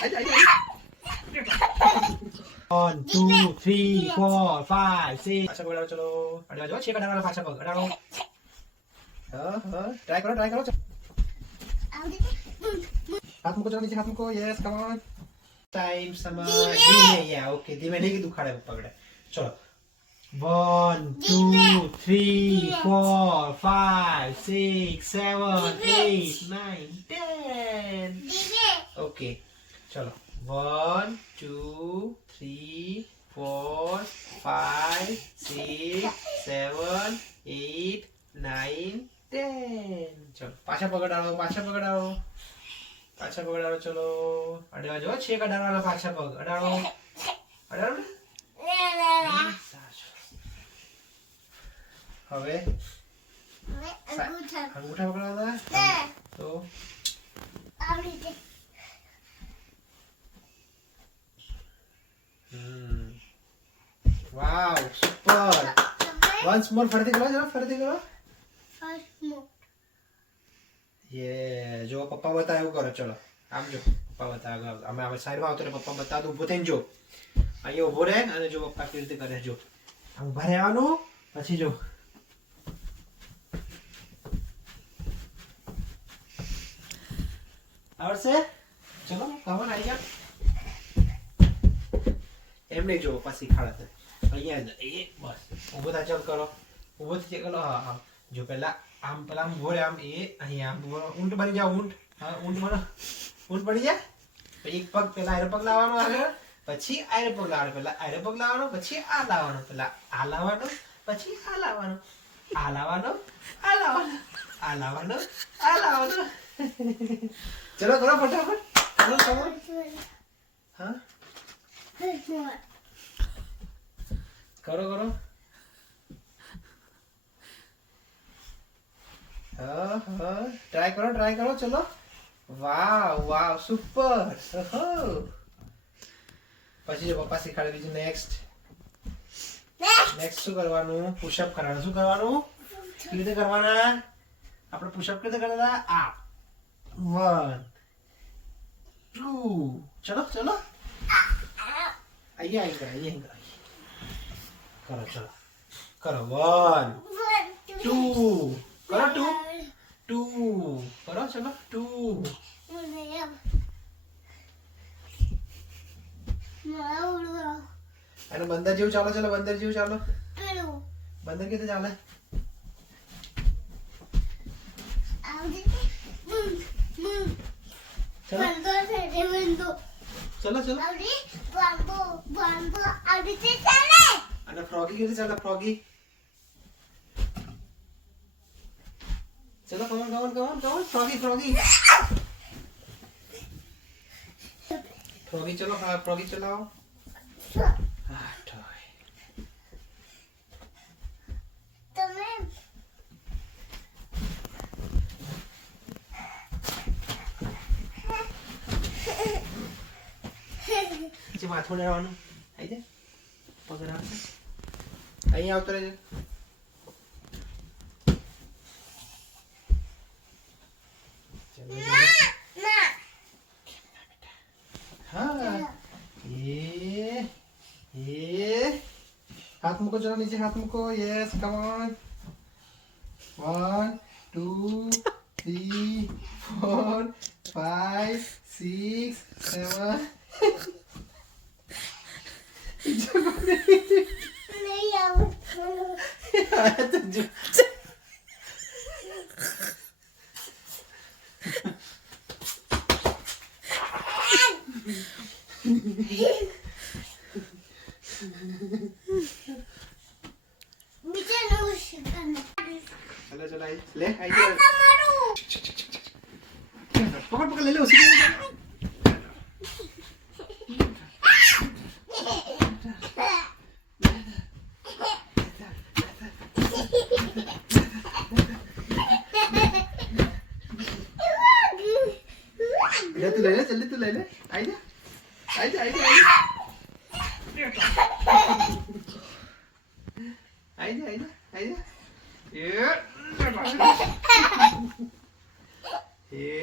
આઈ જા 1 2 3 4 5 6 પાછા પગ ચલો અડવા જો છે કડાળો પાછા પગ અડાળો ટ્રાય કરો હાથ મૂકો ચલો નીચે હાથ મૂકો યસ કમ ઓન ટાઈમ સમય ધીમે યા ઓકે ધીમે નહીં કીધું ખાડે પકડે ચલો 1 2 3 4 5 6 7 8 9 10 ઓકે ચલો 1 2 3 4 5 6 7 8 9 10 ચલો પાછા પકડાવો ચલો અડવા જો છે અડાડવાના પાછા પગ અડાડો હવે અંગૂઠા પકડવાના તો વાવ સુપર વન્સ મોર ફરીથી કરો યે જો પપ્પા બતાવે એવું કરો ચલો આમ જો પપ્પા બતાવે અમે હવે સાઈડમાં આવતો પપ્પા બતાવે ઊભો થઈને જો અહીંયા ઊભો રહે અને જો પપ્પા કેવી રીતે કરે જો આમ ઊભા રહેવાનું પછી જો આવડશે ચલો કવન આવી જા એમ નહીં જો પપ્પા શીખાડે અહીંયા એ બસ ઊભો થા ચાલ કરો ઊભો થઈ ચલો હા જો પેલા આમ ઊભો રહે આમ એ અહીંયા આમ ઊંટ બની જાવ ઊંટ હા ઊંટ પડી જાય એક પગ પેલા આયરો પગ લાવવાનો આગળ પછી આયરો પગ લાવવાનો પેલા આયરો પગ લાવવાનો પછી આ લાવવાનો પેલા આ લાવવાનો પછી આ લાવવાનો ચલો કરો ફટાફટ હા કરો ટ્રાય કરો ચલો વાવ સુપર પછી જો પપ્પા શીખાડે બીજું નેક્સ્ટ શું કરવાનું પુશઅપ કરવાનું શું કરવાનું કેવી રીતે કરવાના આપણે પુશઅપ કેવી રીતે કરવાના આ 1 2 ચલો અહીંયા કરો 1 2 કરો 2 કરો ચલો 2 અને બંદર જેવું ચાલો બંદર કેવી રીતે ચાલે ચલો અને ફ્રોગી કેવી રીતે ચાલે ફ્રોગી ચલો કમન ફ્રોગી ચલો હા ફ્રોગી ચલાવો માથું લેવાનું આવી જાય પગ રાખો અહીંયા આવતો રહેજો હા હાથ મૂકો ચલો નીચે હાથ મૂકો યસ કમ ઓન 1 2 3 4 5 6 7 नहीं चलो ले आई पकड़ ले लो उसी जल्दी तू ले ले आई जा ये